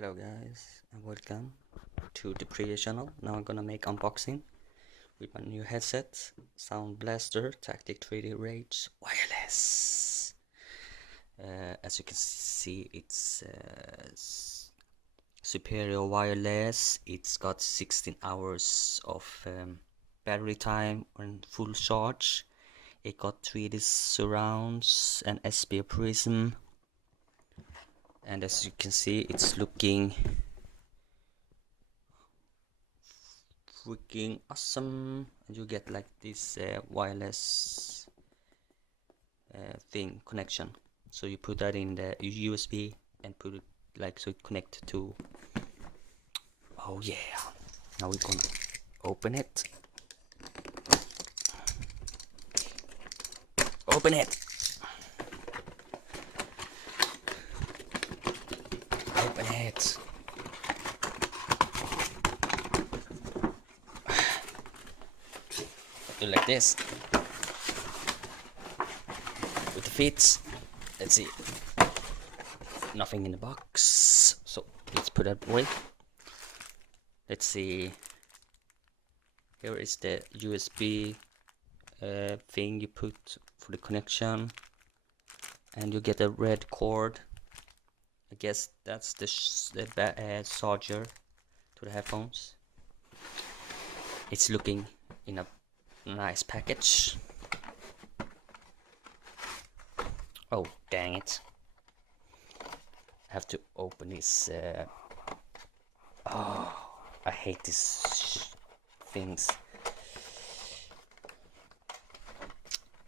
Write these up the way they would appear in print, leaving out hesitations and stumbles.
Hello guys and welcome to the previous channel. Now I'm gonna make unboxing with my new headset, Sound Blaster Tactic 3D Rage Wireless. As you can see, it's superior wireless. It's got 16 hours of battery time on full charge. It got 3D surrounds and SPA prism, and as you can see, it's looking freaking awesome. And you get like this wireless thing connection, so you put that in the USB and put it like so it connect to. Oh yeah, now we're gonna open it. Open it. Open it. Do like this with the feet. Let's see, nothing in the box, so let's put that away. Let's see, here is the USB thing you put for the connection, and you get a red cord. I guess that's the charger to the headphones. It's looking in a nice package. Oh dang it, I have to open this. Oh, I hate these things.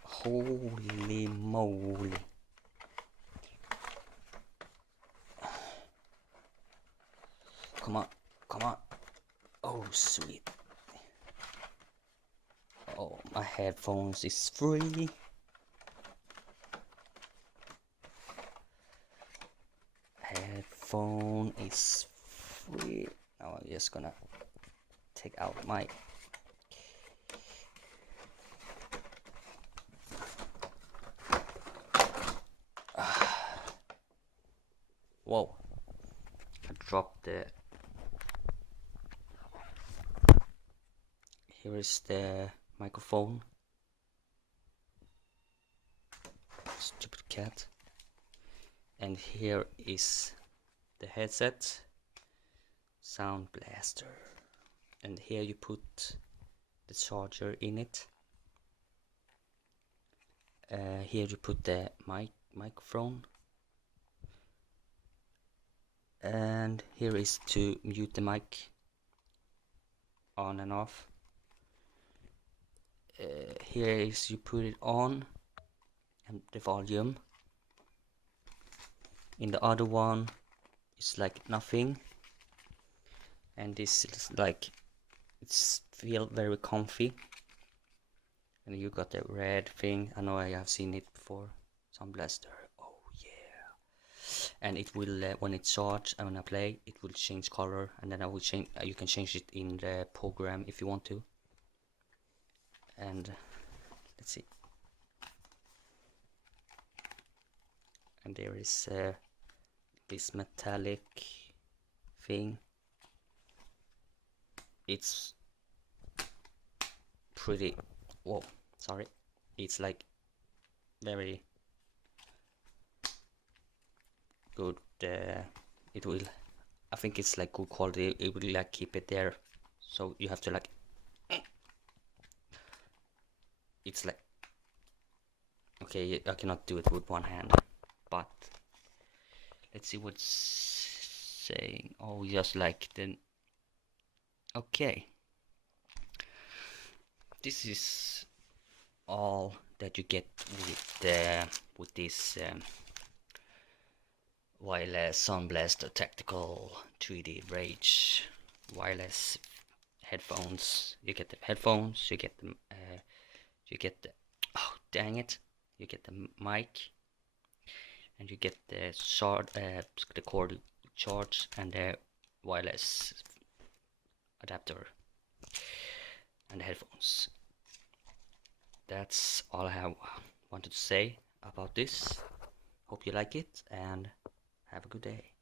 Holy moly. Come on, come on. Oh sweet. Oh, my headphones is free. Headphone is free. Now I'm just gonna take out my whoa, I dropped the. Here is the microphone. Stupid cat. And here is the headset, Sound Blaster. And here you put the charger in it. Here you put the microphone. And here is to mute the mic on and off. Here is you put it on and the volume. In the other one it's like nothing, and this is like, it's feel very comfy. And you got the red thing. I know I have seen it before. Sound Blaster. Oh yeah. And it will when it's charged and when I play, it will change color, and then I will change. You can change it in the program if you want to. And let's see. And there is this metallic thing. It's pretty. Whoa, sorry. It's like very good. It will. I think it's like good quality. It will like keep it there. So you have to like. It's like. Okay, I cannot do it with one hand, but let's see what's saying. Oh, just like the. Okay. This is all that you get with this wireless Sound Blaster Tactical 3D Rage wireless headphones. You get the headphones. You get the oh dang it! You get the mic, and you get the the cord charge and the wireless adapter and the headphones. That's all I have wanted to say about this. Hope you like it and have a good day.